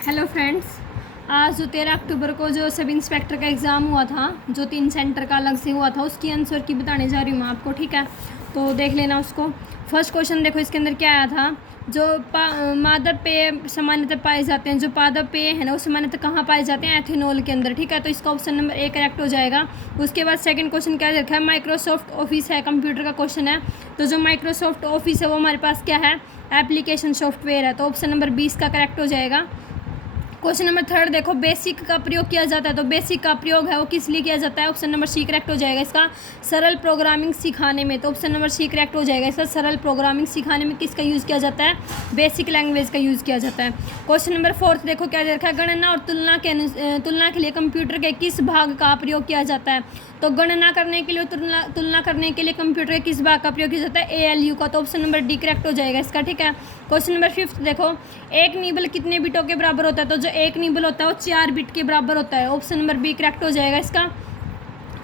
Hello friends. आज जो 13 अक्टूबर को जो सब इंस्पेक्टर का एग्ज़ाम हुआ था, जो 3 सेंटर का अलग से हुआ था, उसकी आंसर की बताने जा रही हूँ मैं आपको। ठीक है, तो देख लेना उसको। फर्स्ट क्वेश्चन देखो, इसके अंदर क्या आया था। जो मादक पेय सामान्यतः पाए जाते हैं, जो पादप पेय है ना, वो सामान्यतः कहाँ पाए जाते हैं? एथेनॉल के अंदर। ठीक है, तो इसका ऑप्शन नंबर ए करेक्ट हो जाएगा। उसके बाद सेकंड क्वेश्चन क्या रखा है? माइक्रोसॉफ्ट ऑफिस है, कंप्यूटर का क्वेश्चन है। तो जो माइक्रोसॉफ्ट ऑफिस है वो हमारे पास क्या है? एप्लीकेशन सॉफ्टवेयर है, तो ऑप्शन नंबर 20 का करेक्ट हो जाएगा। क्वेश्चन नंबर थर्ड देखो, बेसिक का प्रयोग किया जाता है, तो बेसिक का प्रयोग है वो किस लिए किया जाता है? ऑप्शन नंबर सी करेक्ट हो जाएगा इसका, सरल प्रोग्रामिंग सिखाने में। तो ऑप्शन नंबर सी करेक्ट हो जाएगा इसका, सरल प्रोग्रामिंग सिखाने में किसका यूज़ किया जाता है? बेसिक लैंग्वेज का यूज़ किया जाता है। क्वेश्चन नंबर फोर्थ देखो, क्या दे रखा है? गणना और तुलना के लिए कंप्यूटर के किस भाग का प्रयोग किया जाता है? तो गणना करने के लिए, तुलना करने के लिए कंप्यूटर के किस भाग का प्रयोग किया जाता है? ALU का। तो ऑप्शन नंबर डी करेक्ट हो जाएगा इसका। ठीक है, क्वेश्चन नंबर फिफ्थ देखो, एक निबल कितने बिटों के बराबर होता है? तो जो एक निबल होता है वो 4 बिट के बराबर होता है। ऑप्शन नंबर बी करेक्ट हो जाएगा इसका।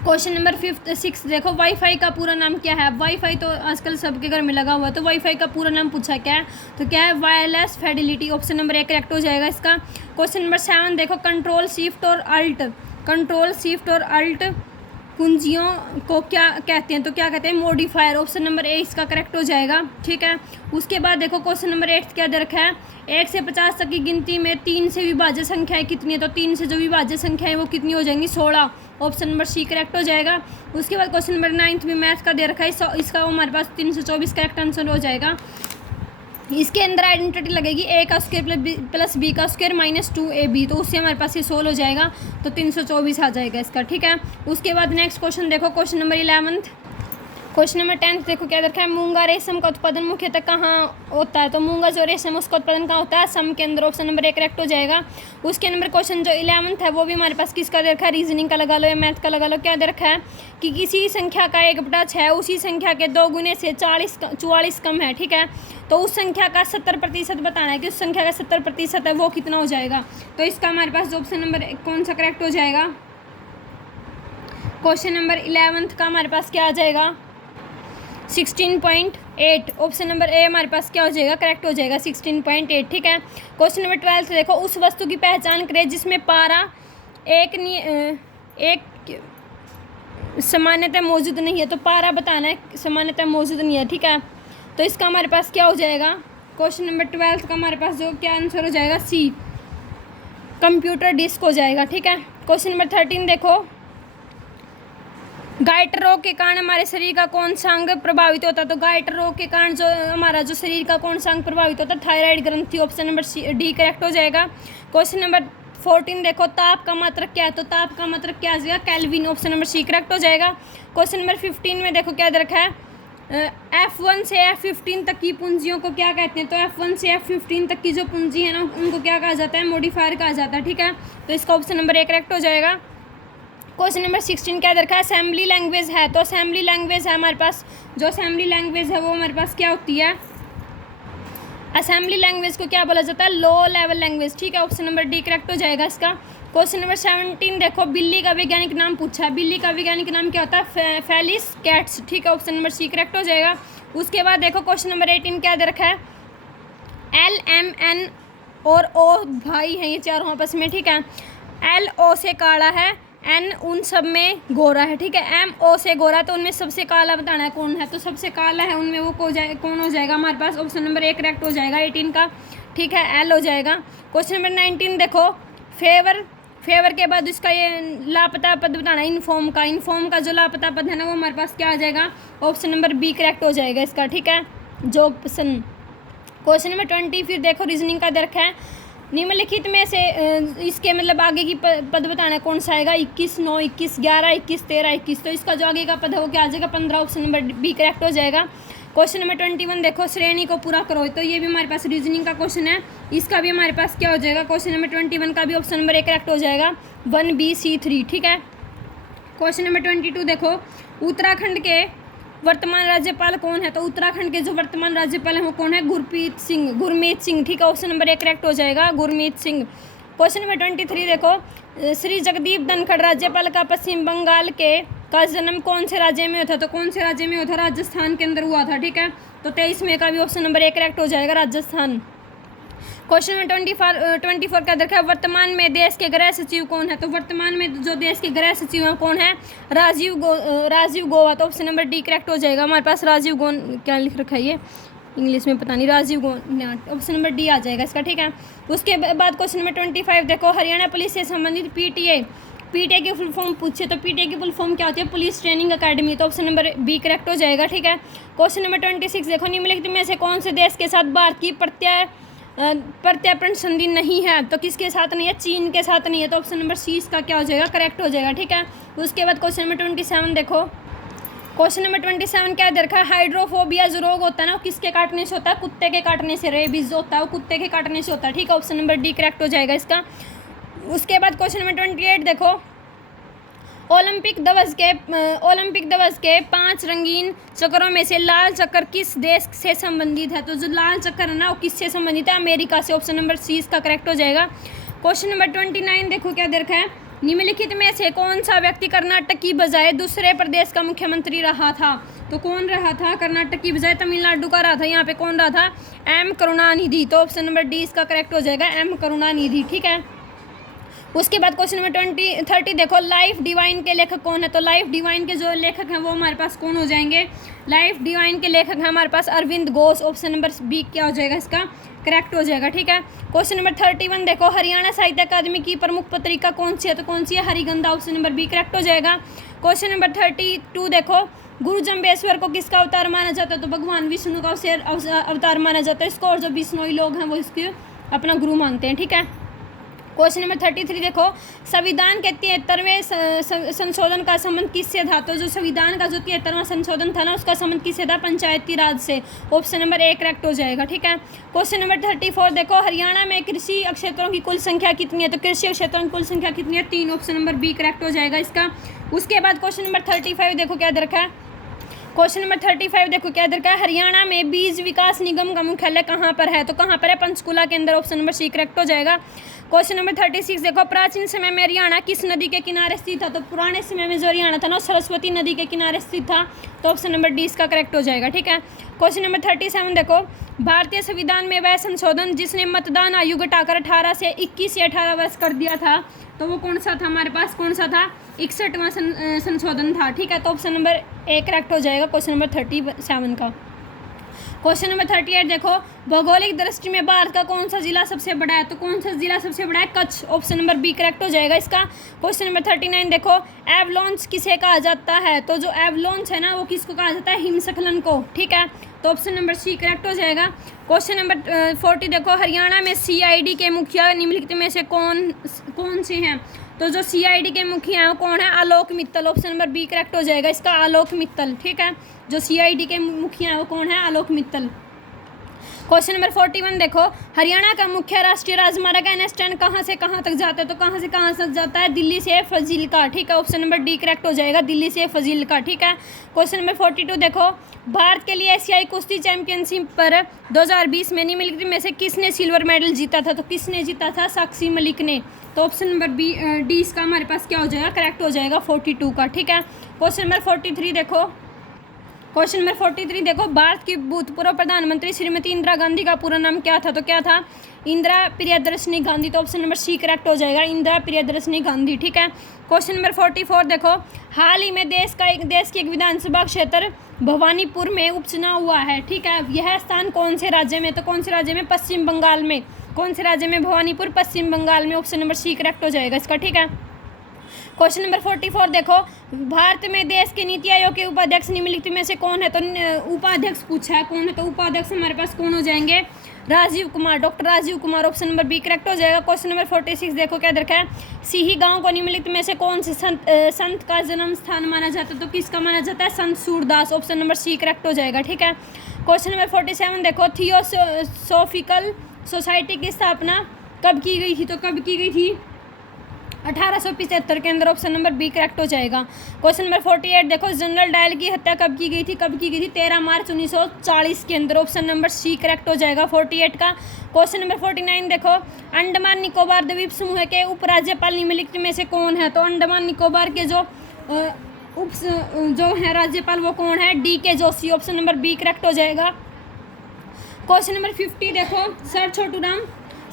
क्वेश्चन नंबर सिक्स देखो, वाईफाई का पूरा नाम क्या है? वाईफाई तो आजकल सबके घर में लगा हुआ है, तो वाईफाई का पूरा नाम पूछा क्या है? तो क्या है? Wireless Fidelity. Option number A correct हो जाएगा इसका। क्वेश्चन नंबर 7 देखो, कंट्रोल शिफ्ट और अल्ट कुंजियों को क्या कहते हैं? तो क्या कहते हैं? मॉडिफायर। ऑप्शन नंबर ए इसका करेक्ट हो जाएगा। ठीक है, उसके बाद देखो क्वेश्चन नंबर 8 क्या दे रखा है? 1 से 50 तक की गिनती में 3 से विभाज्य संख्याएं कितनी है? तो 3 से जो विभाज्य संख्याएं वो कितनी हो जाएंगी? 16। ऑप्शन नंबर सी करेक्ट हो जाएगा। उसके बाद क्वेश्चन नंबर 9 भी मैथ का दे रखा है, इसका हमारे पास 324 करेक्ट आंसर हो जाएगा। इसके अंदर आइडेंटिटी लगेगी ए का स्क्वायर प्लस बी का स्क्वायर माइनस 2ab, तो उससे हमारे पास ये सोल्व हो जाएगा, तो 324 आ जाएगा इसका। ठीक है, उसके बाद नेक्स्ट क्वेश्चन देखो, क्वेश्चन नंबर 11। क्वेश्चन नंबर 10 देखो, क्या रखा है? मूंगा रेशम का उत्पादन मुख्यतः कहाँ होता है? तो मूंगा जो रेशम है उसका उत्पादन कहाँ होता है? असम के अंदर। ऑप्शन नंबर 1 करेक्ट हो जाएगा। उसके नंबर क्वेश्चन जो 11 है वो भी हमारे पास किसका दे रखा है? रीजनिंग का लगा लो या मैथ का लगा लो। क्या दे रखा है कि किसी संख्या का 1/6 उसी संख्या के 2 गुने से 44 कम है। ठीक है, तो उस संख्या का 70% बताना है कि उस संख्या का 70% है वो कितना हो जाएगा? तो इसका हमारे पास ऑप्शन नंबर कौन सा करेक्ट हो जाएगा? क्वेश्चन नंबर 11 का हमारे पास क्या आ जाएगा? 16.8। ऑप्शन नंबर ए हमारे पास क्या हो जाएगा? करेक्ट हो जाएगा, 16.8। ठीक है, क्वेश्चन नंबर 12 देखो, उस वस्तु की पहचान करें जिसमें पारा एक सामान्यतः मौजूद नहीं है। तो पारा बताना है, सामान्यतः मौजूद नहीं है। ठीक है, तो इसका हमारे पास क्या हो जाएगा? क्वेश्चन नंबर 12 का हमारे पास जो क्या आंसर हो जाएगा? सी, कंप्यूटर डिस्क हो जाएगा। ठीक है, क्वेश्चन नंबर 13 देखो, गाइटर रोग के कारण हमारे शरीर का कौन सा अंग प्रभावित होता है? तो गाइटर रोग के कारण जो हमारा जो शरीर का कौन सा अंग प्रभावित होता है? थायराइड ग्रंथि। ऑप्शन नंबर डी करेक्ट हो जाएगा। क्वेश्चन नंबर 14 देखो, ताप का मात्रक क्या है? तो ताप का मात्रक क्या आ जाएगा? Kelvin. Option number C correct हो जाएगा। क्वेश्चन नंबर 15 में देखो क्या दे रखा है? F1 से F15 तक की पूंजियों को क्या कहते हैं? तो F1 से F15 तक की जो पूंजी है ना, उनको क्या कहा जाता है? मॉडिफायर कहा जाता है। ठीक है, तो इसका ऑप्शन नंबर ए करेक्ट हो जाएगा। क्वेश्चन नंबर 16 क्या दरकार? असेंबली लैंग्वेज है, तो असेंबली लैंग्वेज है हमारे पास, जो असेंबली लैंग्वेज है वो हमारे पास क्या होती है? असेंबली लैंग्वेज को क्या बोला जाता है? Low level language. ठीक है, ऑप्शन नंबर डी करेक्ट हो जाएगा इसका। क्वेश्चन नंबर 17 देखो, बिल्ली का वैज्ञानिक नाम पूछा है। बिल्ली का वैज्ञानिक नाम क्या होता है? Felis cats. ठीक है, ऑप्शन नंबर सी करेक्ट हो जाएगा। उसके बाद देखो क्वेश्चन नंबर 18 क्या दे रखा है? LMN और O भाई हैं ये चारों आपस में। ठीक है, LO से काला है, N उन सब में गोरा है। ठीक है, MO से गोरा, तो उनमें सबसे काला बताना है कौन है? तो सबसे काला है उनमें वो कौन हो जाएगा हमारे पास? ऑप्शन नंबर 1 करेक्ट हो जाएगा 18 का। ठीक है, L हो जाएगा। क्वेश्चन नंबर 19 देखो, फेवर के बाद इसका ये लापता पद बताना है, इनफॉर्म का जो लापता पद है ना वो हमारे पास क्या आ जाएगा? ऑप्शन नंबर बी करेक्ट हो जाएगा इसका। ठीक है, जो पसंद। क्वेश्चन नंबर 20 फिर देखो, रीजनिंग का दर्ख है, निम्नलिखित में से इसके मतलब आगे की पद बताना है कौन सा आएगा? 21, 9, 21, 11, 21, 13, 21, तो इसका जो आगे का पद है वो क्या आ जाएगा? 15। ऑप्शन नंबर बी करेक्ट हो जाएगा। क्वेश्चन नंबर 21 देखो, श्रेणी को पूरा करो, तो ये भी हमारे पास रीजनिंग का क्वेश्चन है, इसका भी हमारे पास क्या हो जाएगा? क्वेश्चन नंबर 21 का भी ऑप्शन नंबर 1 करेक्ट हो जाएगा, 1B, C3। ठीक है, क्वेश्चन नंबर 22 देखो, उत्तराखंड के वर्तमान राज्यपाल कौन है? तो उत्तराखंड के जो वर्तमान राज्यपाल हैं वो कौन है? गुरमीत सिंह। ठीक है, ऑप्शन नंबर 1 करेक्ट हो जाएगा, गुरमीत सिंह। क्वेश्चन नंबर 23 देखो, श्री जगदीप धनखड़ राज्यपाल का पश्चिम बंगाल का जन्म कौन से राज्य में हुआ था? तो कौन से राज्य में हुआ था? राजस्थान के अंदर हुआ था। ठीक है, तो 23 में का भी ऑप्शन नंबर 1 करेक्ट हो जाएगा, राजस्थान। क्वेश्चन नंबर 24 क्या देखा है, वर्तमान में देश के गृह सचिव कौन है? तो वर्तमान में जो देश के गृह सचिव हैं कौन है? राजीव गौबा। तो ऑप्शन नंबर डी करेक्ट हो जाएगा हमारे पास। राजीव क्या लिख रखा है ये इंग्लिश में पता नहीं, राजीव ऑप्शन नंबर डी आ जाएगा इसका, ठीक है। उसके बाद क्वेश्चन नंबर 25 देखो, हरियाणा पुलिस से संबंधित पीटीए की फुल फॉर्म पूछे तो पीटीए की फुल फॉर्म क्या होती है? Police training academy. तो ऑप्शन नंबर बी करेक्ट हो जाएगा, ठीक है। क्वेश्चन नंबर 26 देखो, निम्नलिखित में से कौन से देश के साथ भारत की प्रत्यार्पण संधि नहीं है? तो किसके साथ नहीं है? चीन के साथ नहीं है। तो ऑप्शन नंबर सी इसका क्या हो जाएगा? करेक्ट हो जाएगा, ठीक है। उसके बाद क्वेश्चन नंबर 27 देखो, क्वेश्चन नंबर 27 क्या देखा है, हाइड्रोफोबिया जो रोग होता है ना वो किसके काटने से होता है? कुत्ते के काटने से। रेबीज जो होता है वो कुत्ते के काटने से होता है, ठीक है। ऑप्शन नंबर डी करेक्ट हो जाएगा इसका। उसके बाद क्वेश्चन नंबर 28 देखो, ओलंपिक दिवस के 5 रंगीन चक्रों में से लाल चक्र किस देश से संबंधित है? तो जो लाल चक्र है ना वो किससे संबंधित है? अमेरिका से। ऑप्शन नंबर सी इसका करेक्ट हो जाएगा। क्वेश्चन नंबर 29 देखो क्या देखा है, निम्नलिखित में से कौन सा व्यक्ति कर्नाटक की बजाय दूसरे प्रदेश का मुख्यमंत्री रहा था? तो कौन रहा था? कर्नाटक की बजाय तमिलनाडु का रहा था। यहाँ पे कौन रहा था? एम करुणानिधि। तो ऑप्शन नंबर डी इसका करेक्ट हो जाएगा, एम करुणानिधि, ठीक है। उसके बाद क्वेश्चन नंबर 30 देखो, लाइफ डिवाइन के लेखक कौन है? तो लाइफ डिवाइन के जो लेखक हैं वो हमारे पास कौन हो जाएंगे? लाइफ डिवाइन के लेखक हैं हमारे पास Aurobindo Ghosh. Option number B क्या हो जाएगा इसका? करेक्ट हो जाएगा, ठीक है। क्वेश्चन नंबर 31 देखो, हरियाणा साहित्य अकादमी की प्रमुख पत्रिका कौन सी है? तो कौन सी है? हरिगंधा। ऑप्शन नंबर बी करेक्ट हो जाएगा। क्वेश्चन नंबर 32 देखो, गुरु जम्बेश्वर को किसका अवतार माना जाता है? तो भगवान विष्णु का अवतार माना जाता है इसको, और जो बिश्नोई लोग हैं वो इसके अपना गुरु मानते हैं, ठीक है। क्वेश्चन नंबर 33 देखो, संविधान के 73वें संशोधन का संबंध किससे था? तो जो संविधान का जो 73वां संशोधन था ना उसका संबंध किससे था? पंचायती राज से। ऑप्शन नंबर ए करेक्ट हो जाएगा, ठीक है। क्वेश्चन नंबर 34 देखो, हरियाणा में कृषि क्षेत्रों की कुल संख्या कितनी है? तो कृषि क्षेत्रों की कुल संख्या कितनी है? 3। ऑप्शन नंबर बी करेक्ट हो जाएगा इसका। उसके बाद क्वेश्चन नंबर 35 देखो क्या दे रखा है, क्वेश्चन नंबर 35 देखो क्या दरकार है, हरियाणा में बीज विकास निगम का मुख्यालय कहाँ पर है? तो कहाँ पर है? पंचकुला के अंदर। ऑप्शन नंबर सी करेक्ट हो जाएगा। क्वेश्चन नंबर 36 देखो, प्राचीन समय में हरियाणा किस नदी के किनारे स्थित था? तो पुराने समय में जो हरियाणा था ना सरस्वती नदी के किनारे स्थित था। तो ऑप्शन नंबर डी इसका करेक्ट हो जाएगा, ठीक है। क्वेश्चन नंबर 37 देखो, भारतीय संविधान में वह संशोधन जिसने मतदान आयु घटाकर 18 से 21 या 18 वर्ष कर दिया था, तो वो कौन सा था हमारे पास? कौन सा था? 61वां संशोधन था, ठीक है। तो ऑप्शन नंबर ए करेक्ट हो जाएगा क्वेश्चन नंबर 37 का। क्वेश्चन नंबर 38 देखो, भौगोलिक दृष्टि में भारत का कौन सा जिला सबसे बड़ा है? तो कौन सा जिला सबसे बड़ा है? Kutch. Option number B correct हो जाएगा इसका। क्वेश्चन नंबर 39 देखो, एवलांच किसे कहा जाता है? तो जो एवलांच है ना वो किसको कहा जाता है? हिमस्खलन को, ठीक है। तो ऑप्शन नंबर सी करेक्ट हो जाएगा। क्वेश्चन नंबर 40 देखो, हरियाणा में सीआईडी के मुखिया निम्नलिखित में से कौन से हैं? तो जो सीआईडी के मुखिया हैं वो कौन है? Alok Mittal. Option number B correct हो जाएगा इसका, आलोक मित्तल, ठीक है। जो सीआईडी के मुखिया हैं वो कौन है? आलोक मित्तल। क्वेश्चन नंबर 41 देखो, हरियाणा का मुख्य राष्ट्रीय राजमार्ग NH 10 कहाँ से कहाँ तक जाता है? तो कहाँ से कहाँ तक जाता है? दिल्ली से फाजिल्का, ठीक है। ऑप्शन नंबर डी करेक्ट हो जाएगा, दिल्ली से फाजिल्का, ठीक है। क्वेश्चन नंबर 42 देखो, भारत के लिए एशियाई कुश्ती चैंपियनशिप पर 2020 में निम्नलिखित में से किसने सिल्वर मेडल जीता था? तो किसने जीता था? साक्षी मलिक ने। तो ऑप्शन नंबर डी इसका हमारे पास क्या हो जाएगा? करेक्ट हो जाएगा 42 का, ठीक है। क्वेश्चन नंबर 43 देखो, क्वेश्चन नंबर 43 देखो, भारत की भूतपूर्व प्रधानमंत्री श्रीमती इंदिरा गांधी का पूरा नाम क्या था? तो क्या था? इंदिरा प्रियदर्शनी गांधी। तो ऑप्शन नंबर सी करेक्ट हो जाएगा, इंदिरा प्रियदर्शनी गांधी, ठीक है। क्वेश्चन नंबर 44 देखो, हाल ही में देश की एक विधानसभा क्षेत्र भवानीपुर में उपचुनाव हुआ है, ठीक है। यह स्थान कौन से राज्य में? तो कौन से राज्य में? पश्चिम बंगाल में। कौन से राज्य में? भवानीपुर, पश्चिम बंगाल में। ऑप्शन नंबर सी करेक्ट हो जाएगा इसका, ठीक है। क्वेश्चन नंबर 44 देखो, भारत में देश के नीति आयोग के उपाध्यक्ष निम्नलिखित में से कौन है? तो उपाध्यक्ष पूछा है कौन है, तो उपाध्यक्ष हमारे पास कौन हो जाएंगे? Rajiv Kumar, doctor Rajiv Kumar. Option number B correct हो जाएगा। क्वेश्चन नंबर 46 देखो क्या दरकार है, सिही गांव को निम्नलिखित में से कौन से संत का जन्म स्थान माना जाता है? तो किसका माना जाता है? Sant Surdas. Option number C correct हो जाएगा, ठीक है। क्वेश्चन नंबर 47 देखो, थियोसॉफिकल सोसाइटी की स्थापना कब की गई थी? तो कब की गई थी? 1875 के अंदर। ऑप्शन नंबर बी करेक्ट हो जाएगा। क्वेश्चन नंबर 48 देखो, जनरल डायल की हत्या कब की गई थी? कब की गई थी? 13 मार्च 1940 के अंदर। ऑप्शन नंबर सी करेक्ट हो जाएगा 48 का। क्वेश्चन नंबर 49 देखो, अंडमान निकोबार द्वीप समूह के उपराज्यपाल निम्नलिखित में से कौन है? तो अंडमान निकोबार के जो है राज्यपाल वो कौन है? DK Joshi. Option number B correct हो जाएगा। क्वेश्चन नंबर 50 देखो, सर छोटू राम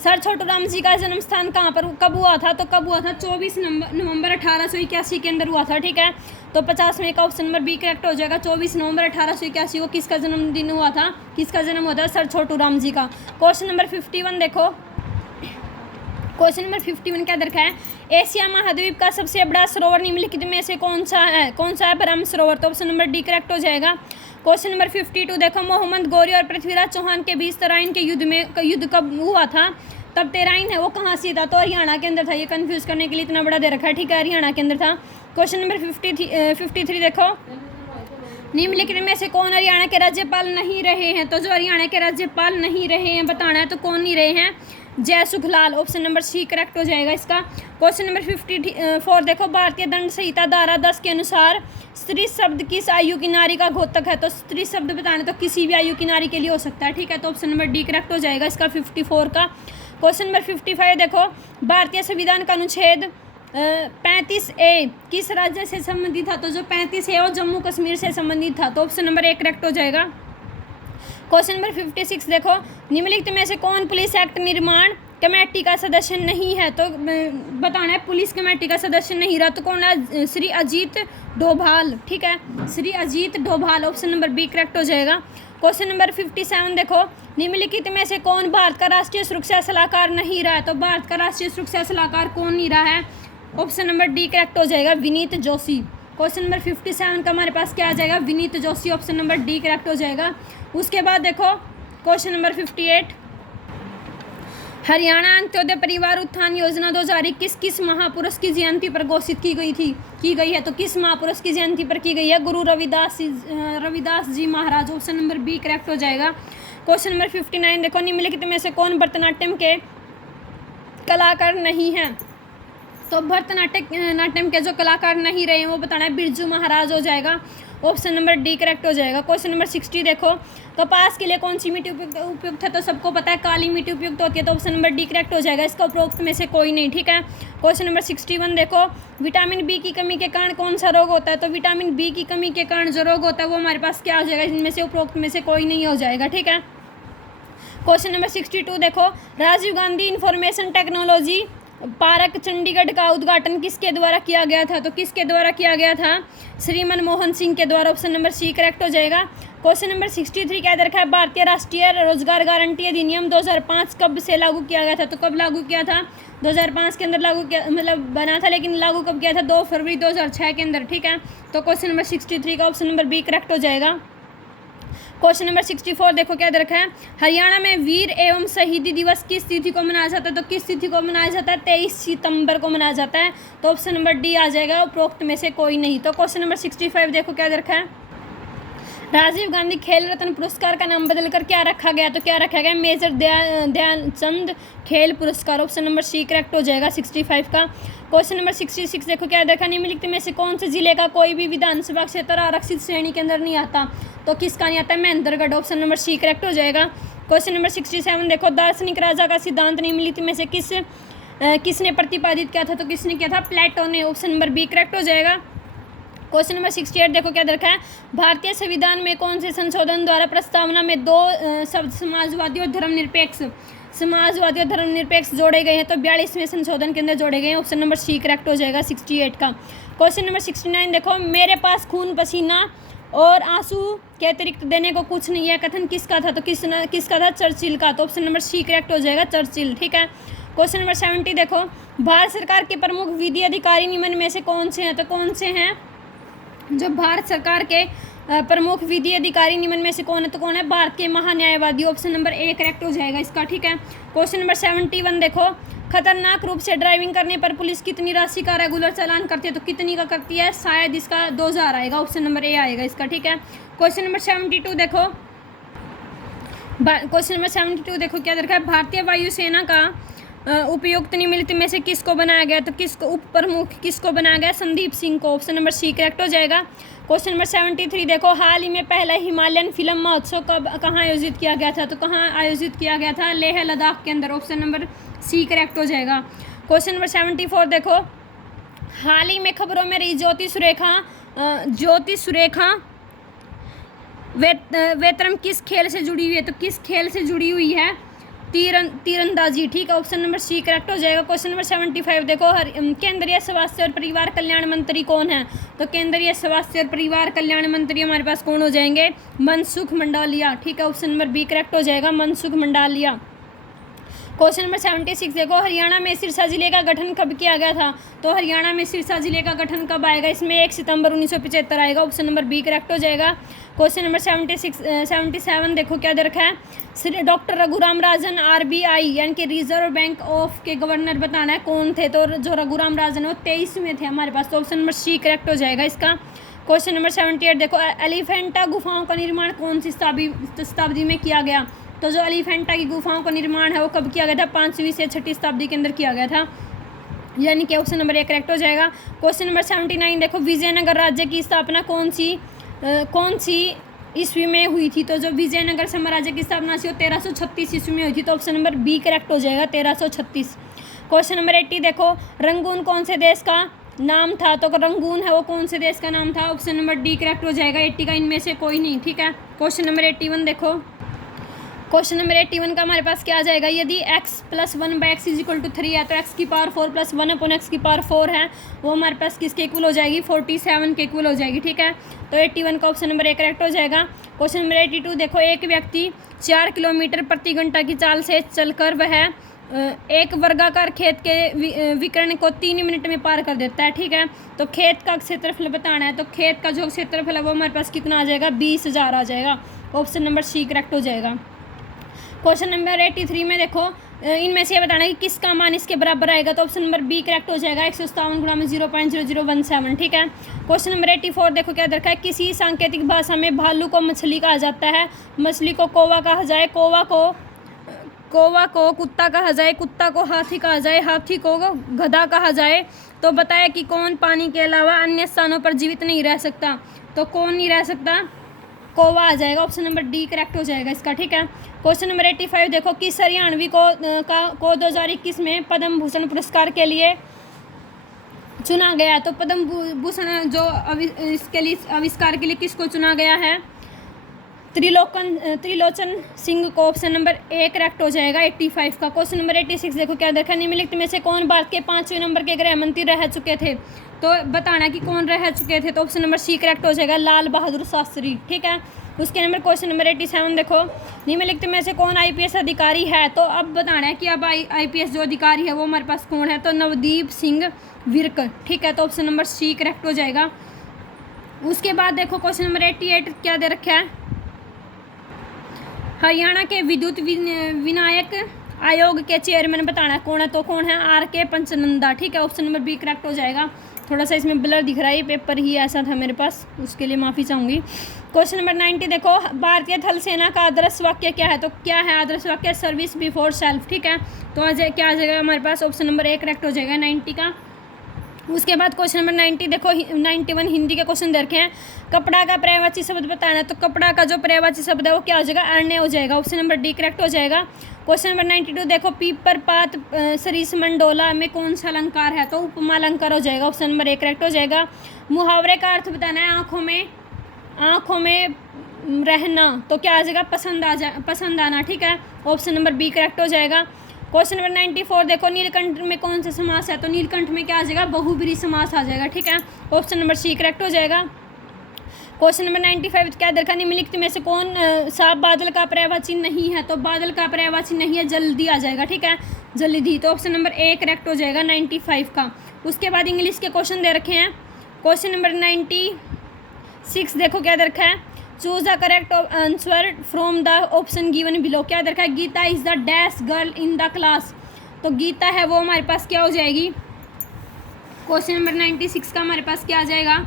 सर छोटू राम जी का जन्म स्थान कहाँ पर कब हुआ था? तो कब हुआ था? 24 नवंबर 1881 के अंदर हुआ था, ठीक है। तो 50 में का ऑप्शन नंबर बी करेक्ट हो जाएगा। 24 नवंबर 1881 को किसका जन्मदिन हुआ था? किसका जन्म हुआ था? सर छोटू राम जी का। क्वेश्चन नंबर 51 देखो, क्वेश्चन नंबर 51 क्या दरखा है? एशिया महाद्वीप का सबसे बड़ा सरोवर निम्नलिखित में से कौन सा है? कौन सा है? ब्रह्म सरोवर। तो ऑप्शन नंबर डी करेक्ट हो जाएगा। क्वेश्चन नंबर 52 देखो, मोहम्मद गौरी और पृथ्वीराज चौहान के बीच तराइन के युद्ध कब हुआ था? तब तेराइन है वो कहाँ से था? तो हरियाणा के अंदर था। ये कंफ्यूज करने के लिए इतना बड़ा दे रखा है, ठीक है, हरियाणा के अंदर था। क्वेश्चन नंबर 53 देखो, निम्नलिखित में से कौन हरियाणा के राज्यपाल नहीं रहे हैं? तो जो हरियाणा के राज्यपाल नहीं रहे हैं बताना है, तो कौन नहीं रहे हैं? Jai Sukhlal. Option number C correct हो जाएगा इसका। क्वेश्चन नंबर 54 देखो, भारतीय दंड संहिता धारा 10 के अनुसार स्त्री शब्द किस आयु की नारी का घोतक है? तो स्त्री शब्द बताना तो किसी भी आयु की नारी के लिए हो सकता है, ठीक है। तो ऑप्शन नंबर डी करेक्ट हो जाएगा इसका 54 का। क्वेश्चन नंबर 55 देखो, भारतीय संविधान का अनुच्छेद 35A किस राज्य से संबंधित था? तो जो 35 है वो जम्मू कश्मीर से संबंधित था। तो ऑप्शन नंबर ए करेक्ट हो जाएगा। क्वेश्चन नंबर 56 देखो, निम्नलिखित में से कौन पुलिस एक्ट निर्माण कमेटी का सदस्य नहीं है? तो बताना है पुलिस कमेटी का सदस्य नहीं रहा, तो कौन है? श्री अजीत डोभाल, ठीक है, Shri Ajit Doval. Option number B correct हो जाएगा। क्वेश्चन नंबर 57 देखो, निम्नलिखित में से कौन भारत का राष्ट्रीय सुरक्षा सलाहकार नहीं रहा है? तो भारत का राष्ट्रीय सुरक्षा सलाहकार कौन नहीं रहा है? ऑप्शन नंबर डी करेक्ट हो जाएगा, विनीत जोशी। क्वेश्चन नंबर 57 का हमारे पास क्या आ जाएगा? Vineet Joshi. Option number D correct हो जाएगा। उसके बाद देखो क्वेश्चन नंबर 58, हरियाणा अंत्योदय परिवार उत्थान योजना 2021 किस महापुरुष की जयंती पर घोषित की गई है? तो किस महापुरुष की जयंती पर की गई है? गुरु रविदास जी महाराज। ऑप्शन नंबर बी करेक्ट हो जाएगा। क्वेश्चन नंबर 59 देखो, निम्नलिखित में से कौन भरतनाट्यम के कलाकार नहीं हैं? तो भरतनाट्यम के जो कलाकार नहीं रहे हैं वो बताना है, बिरजू महाराज हो जाएगा। ऑप्शन नंबर डी करेक्ट हो जाएगा। क्वेश्चन नंबर 60 देखो, कपास के लिए कौन सी मिट्टी उपयुक्त है? तो सबको पता है काली मिट्टी उपयुक्त होती है। तो ऑप्शन नंबर डी करेक्ट हो जाएगा। इसका उपरोक्त में से कोई नहीं, ठीक है। क्वेश्चन नंबर 61 देखो, विटामिन बी की कमी के कारण कौन सा रोग होता है? तो विटामिन बी की कमी के कारण जो रोग होता है वो हमारे पास क्या हो जाएगा? इनमें से उपरोक्त में से कोई नहीं हो जाएगा, ठीक है। क्वेश्चन नंबर 62 देखो, Rajiv Gandhi information technology park Chandigarh का उद्घाटन किसके द्वारा किया गया था? तो किसके द्वारा किया गया था? श्री मनमोहन सिंह के द्वारा। ऑप्शन नंबर सी करेक्ट हो जाएगा। क्वेश्चन नंबर 63 क्या दरखा है? भारतीय राष्ट्रीय रोजगार गारंटी अधिनियम 2005 कब से लागू किया गया था? तो कब लागू किया था? 2005 के अंदर लागू किया, मतलब बना था, लेकिन लागू कब किया था? 2 फरवरी 2006 के अंदर, ठीक है। तो क्वेश्चन नंबर 63 का ऑप्शन नंबर बी करेक्ट हो जाएगा। क्वेश्चन नंबर 64 देखो क्या दरखा है? हरियाणा में वीर एवं शहीदी दिवस किस तिथि को मनाया जाता है? तो किस तिथि को मनाया जाता है? 23 सितंबर को मनाया जाता है। तो ऑप्शन नंबर डी आ जाएगा, उपरोक्त में से कोई नहीं। तो क्वेश्चन नंबर 65 देखो क्या दरखा है? राजीव गांधी खेल रत्न पुरस्कार का नाम बदलकर क्या रखा गया? तो क्या रखा गया? मेजर ध्यानचंद खेल पुरस्कार। ऑप्शन नंबर सी करेक्ट हो जाएगा 65 का। क्वेश्चन नंबर 66 देखो क्या देखा, निम्नलिखित में से कौन से जिले का कोई भी विधानसभा क्षेत्र आरक्षित श्रेणी के अंदर नहीं आता? तो किसका नहीं आता है? Mahendragarh. Option number C correct हो जाएगा। क्वेश्चन नंबर 67 देखो, दार्शनिक राजा का सिद्धांत निम्नलिखित में से किसने प्रतिपादित किया था? तो किसने किया था? प्लेटो ने। ऑप्शन नंबर बी करेक्ट हो जाएगा। क्वेश्चन नंबर 68 देखो क्या दरखा है? भारतीय संविधान में कौन से संशोधन द्वारा प्रस्तावना में 2 शब्द समाजवादी और धर्मनिरपेक्ष जोड़े गए हैं? तो 42वें संशोधन के अंदर जोड़े गए हैं। ऑप्शन नंबर सी करेक्ट हो जाएगा 68 का। क्वेश्चन नंबर 69 देखो, मेरे पास खून पसीना और आंसू के अतिरिक्त देने को कुछ नहीं है, कथन किसका था? तो किसका था? चर्चिल का। तो ऑप्शन नंबर सी करेक्ट हो जाएगा, चर्चिल, ठीक है। क्वेश्चन नंबर 70 देखो, भारत सरकार के प्रमुख विधि अधिकारी निम्न में से कौन से हैं? तो कौन से हैं जो भारत सरकार के प्रमुख विधि अधिकारी निम्न में से कौन है? तो कौन है? भारत के महान्यायवादी। ऑप्शन नंबर ए करेक्ट हो जाएगा इसका, ठीक है। क्वेश्चन नंबर 71 देखो, खतरनाक रूप से ड्राइविंग करने पर पुलिस कितनी राशि का रेगुलर चालान करती है? तो कितनी का करती है? शायद इसका 2000 आएगा। ऑप्शन नंबर ए आएगा इसका, ठीक है। क्वेश्चन नंबर 72 देखो, क्या दरकार है? भारतीय वायुसेना का उपयुक्त निम्नलिखित में से किसको बनाया गया? तो किसको उप प्रमुख किसको बनाया गया? संदीप सिंह को। ऑप्शन नंबर सी करेक्ट हो जाएगा। क्वेश्चन नंबर 73 देखो, हाल ही में पहला हिमालयन फिल्म महोत्सव कहाँ आयोजित किया गया था? तो कहाँ आयोजित किया गया था? लेह लद्दाख के अंदर। ऑप्शन नंबर सी करेक्ट हो जाएगा। क्वेश्चन नंबर 74 देखो, हाल ही में खबरों में रही ज्योति सुरेखा वेतरम किस खेल से जुड़ी हुई है? तो किस खेल से जुड़ी हुई है? तीरंदाजी, ठीक है, ऑप्शन नंबर सी करेक्ट हो जाएगा। क्वेश्चन नंबर 75 देखो, केंद्रीय स्वास्थ्य और परिवार कल्याण मंत्री कौन है? तो केंद्रीय स्वास्थ्य और परिवार कल्याण मंत्री हमारे पास कौन हो जाएंगे? मनसुख मंडालिया, ठीक है, ऑप्शन नंबर बी करेक्ट हो जाएगा, मनसुख मंडालिया। क्वेश्चन नंबर 76 देखो, हरियाणा में सिरसा जिले का गठन कब किया गया था? तो हरियाणा में सिरसा जिले का गठन कब आएगा? इसमें 1 सितंबर 1975 आएगा, ऑप्शन नंबर बी करेक्ट हो जाएगा। क्वेश्चन नंबर 77 देखो क्या दे रखा है, श्री डॉक्टर रघुराम राजन RBI यानी कि रिजर्व बैंक ऑफ के गवर्नर बताना है कौन थे? तो जो रघुराम राजन वो 23 में थे हमारे पास, तो ऑप्शन नंबर सी करेक्ट हो जाएगा इसका। क्वेश्चन नंबर 78 देखो, एलिफेंटा गुफाओं का निर्माण कौन सी शताब्दी में किया गया? तो जो एलिफेंटा की गुफाओं का निर्माण है वो कब किया गया था? 5वीं से 6वीं शताब्दी के अंदर किया गया था, यानी कि ऑप्शन नंबर 1 करेक्ट हो जाएगा। क्वेश्चन नंबर 79 देखो, विजयनगर राज्य की स्थापना कौन सी ईस्वी में हुई थी? तो जो विजयनगर साम्राज्य की स्थापना थी वो 1336 ईस्वी में हुई थी, तो ऑप्शन नंबर बी करेक्ट हो जाएगा, 1336। क्वेश्चन नंबर 80 देखो, रंगून कौन से देश का नाम था? तो रंगून है वो कौन से देश का नाम था? ऑप्शन नंबर डी करेक्ट हो जाएगा, 80 का इनमें से कोई नहीं, ठीक है। क्वेश्चन नंबर 81 देखो, क्वेश्चन नंबर 81 का हमारे पास क्या आ जाएगा, यदि x + 1/x = 3 है तो x की पावर 4 + 1/x की पावर 4 है, वो हमारे पास किसके इक्वल हो जाएगी? 47 के इक्वल हो जाएगी, ठीक है। तो 81 का ऑप्शन नंबर 1 करेक्ट हो जाएगा। क्वेश्चन नंबर 82 देखो, एक व्यक्ति 4 किलोमीटर प्रति घंटा की चाल से चलकर वह एक वर्गाकार खेत के विकर्ण को 3 मिनट में पार कर देता है, ठीक है। तो खेत का क्षेत्रफल बताना है, तो खेत का जो क्षेत्रफल है वो हमारे पास कितना आ जाएगा? 20,000 आ जाएगा, ऑप्शन नंबर सी करेक्ट हो जाएगा। क्वेश्चन नंबर 83 में देखो, इनमें से बताना है कि किसका मान इसके बराबर आएगा? तो ऑप्शन नंबर बी करेक्ट हो जाएगा, 157 गुणा में 0.0017, ठीक है। क्वेश्चन नंबर 84 देखो क्या दरखा है, किसी सांकेतिक भाषा में भालू को मछली कहा जाता है, मछली को कौवा कहा जाए, कौवा को कुत्ता कहा जाए, कुत्ता को हाथी कहा जाए, हाथी को गधा कहा जाए। तो बताया कि कौन पानी के अलावा अन्य स्थानों पर जीवित नहीं रह सकता? तो कौन नहीं रह सकता? कौवा आ जाएगा, ऑप्शन नंबर डी करेक्ट हो जाएगा इसका, ठीक है। क्वेश्चन नंबर 85 देखो, किस हरियाणवी को 2021 में पद्म भूषण पुरस्कार के लिए चुना गया? तो पद्म भूषण जो इसके लिए आविष्कार के लिए किसको चुना गया है? त्रिलोचन सिंह को, ऑप्शन नंबर 1 करेक्ट हो जाएगा 85 का। क्वेश्चन नंबर 86 देखो क्या देखा, निम्नलिखित में से कौन भारत के 5वें नंबर के गृह मंत्री रह चुके थे? तो बताना कि कौन रह चुके थे, तो ऑप्शन नंबर सी करेक्ट हो जाएगा, लाल बहादुर शास्त्री, ठीक है। उसके नंबर क्वेश्चन नंबर 87 देखो, निम्नलिखित में से कौन IPS अधिकारी है? तो अब बताना है कि अब IPS जो अधिकारी है वो हमारे पास कौन है? तो नवदीप सिंह विर्क, ठीक है, तो ऑप्शन नंबर सी करेक्ट हो जाएगा। उसके बाद देखो क्वेश्चन नंबर 88 क्या दे रखा है, हरियाणा के विद्युत विनायक आयोग के चेयरमैन बताना कौन है? तो कौन है? RK पंचनंदा, ठीक है, ऑप्शन नंबर बी करेक्ट हो जाएगा। थोड़ा सा इसमें ब्लर दिख रहा है, पेपर ही ऐसा था मेरे पास, उसके लिए माफ़ी चाहूँगी। क्वेश्चन नंबर 90 देखो, भारतीय थल सेना का आदर्श वाक्य क्या है? तो क्या है आदर्श वाक्य? सर्विस बिफोर सेल्फ, ठीक है। तो क्या आ जाएगा हमारे पास? ऑप्शन नंबर 1 करेक्ट हो जाएगा 90 का। उसके बाद क्वेश्चन नंबर 90 देखो, 91 हिंदी के क्वेश्चन दे रखे हैं, कपड़ा का पर्यायवाची शब्द बताना है। तो कपड़ा का जो पर्यायवाची शब्द है वो क्या हो जाएगा? अरण्य हो जाएगा, ऑप्शन नंबर डी करेक्ट हो जाएगा। क्वेश्चन नंबर 92 देखो, पीपर पात सरिस मंडोला में कौन सा अलंकार है? तो उपमा अलंकार हो जाएगा, ऑप्शन नंबर 1 करेक्ट हो जाएगा। मुहावरे का अर्थ बताना है, आँखों में रहना, तो क्या आ जाएगा? पसंद आना, ठीक है, ऑप्शन नंबर बी करेक्ट हो जाएगा। क्वेश्चन नंबर 94 देखो, नीलकंठ में कौन सा समास है? तो नीलकंठ में क्या आ जाएगा? बहुब्रीहि समास आ जाएगा, ठीक है, ऑप्शन नंबर सी करेक्ट हो जाएगा। क्वेश्चन नंबर 95 क्या देखा, निम्नलिखित में से कौन सा बादल का पर्यायवाची नहीं है? तो बादल का पर्यायवाची नहीं है, जल्दी आ जाएगा, ठीक है, जल्दी, तो ऑप्शन नंबर 1 करेक्ट हो जाएगा 95 का। उसके बाद इंग्लिश के क्वेश्चन दे रखे हैं, क्वेश्चन नंबर 96 देखो क्या दे रखा है, choose the correct answer from the option given below. क्या दे रखा है? Gita is the dash girl in the class. तो गीता है वो हमारे पास क्या हो जाएगी? क्वेश्चन नंबर 96 का हमारे पास क्या आ जाएगा?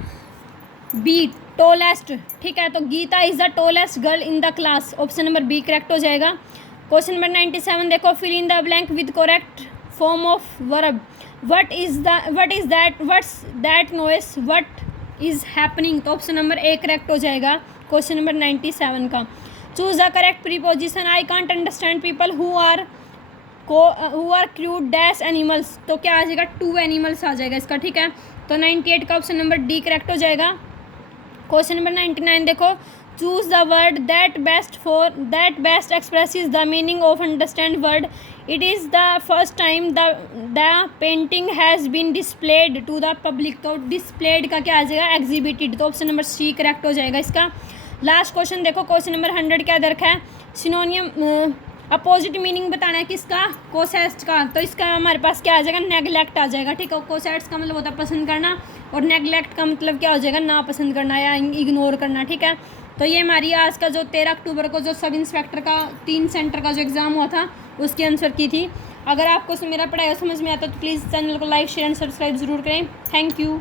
बी टोलेस्ट, ठीक है, तो Gita is the tallest girl in the class, option number B correct हो जाएगा। क्वेश्चन नंबर 97 देखो, fill in the blank with correct form of verb. What's that noise, what is happening, तो ऑप्शन नंबर ए करेक्ट हो जाएगा question number 97 का। Choose the correct preposition, I can't understand people who are crude dash animals. तो क्या आ जाएगा? 2 animals आ जाएगा इसका, ठीक है, तो 98 का ऑप्शन नंबर डी करेक्ट हो जाएगा। क्वेश्चन नंबर 99 देखो, choose the word that best expresses the meaning of understand word. It is the first time the painting has been displayed to the public. तो डिस्प्लेड का क्या आ जाएगा, exhibited. तो option number C correct हो जाएगा इसका. लास्ट क्वेश्चन देखो, क्वेश्चन नंबर 100 क्या दे रखा है, सिनोनियम अपोजिट मीनिंग बताना है किसका, कोसेट्स का. तो इसका हमारे पास क्या आ जाएगा, नेगलेक्ट आ जाएगा. ठीक है, कोसेट्स का मतलब होता है पसंद करना, और नेगलेक्ट का मतलब क्या हो जाएगा, ना पसंद करना या इग्नोर करना. ठीक है, तो ये हमारी आज का जो 13 अक्टूबर को जो सब इंस्पेक्टर का 3 सेंटर का जो एग्ज़ाम हुआ था उसके आंसर की थी. अगर आपको मेरा पढ़ाई समझ में आता तो प्लीज़ चैनल को लाइक शेयर एंड सब्सक्राइब ज़रूर करें. Thank you.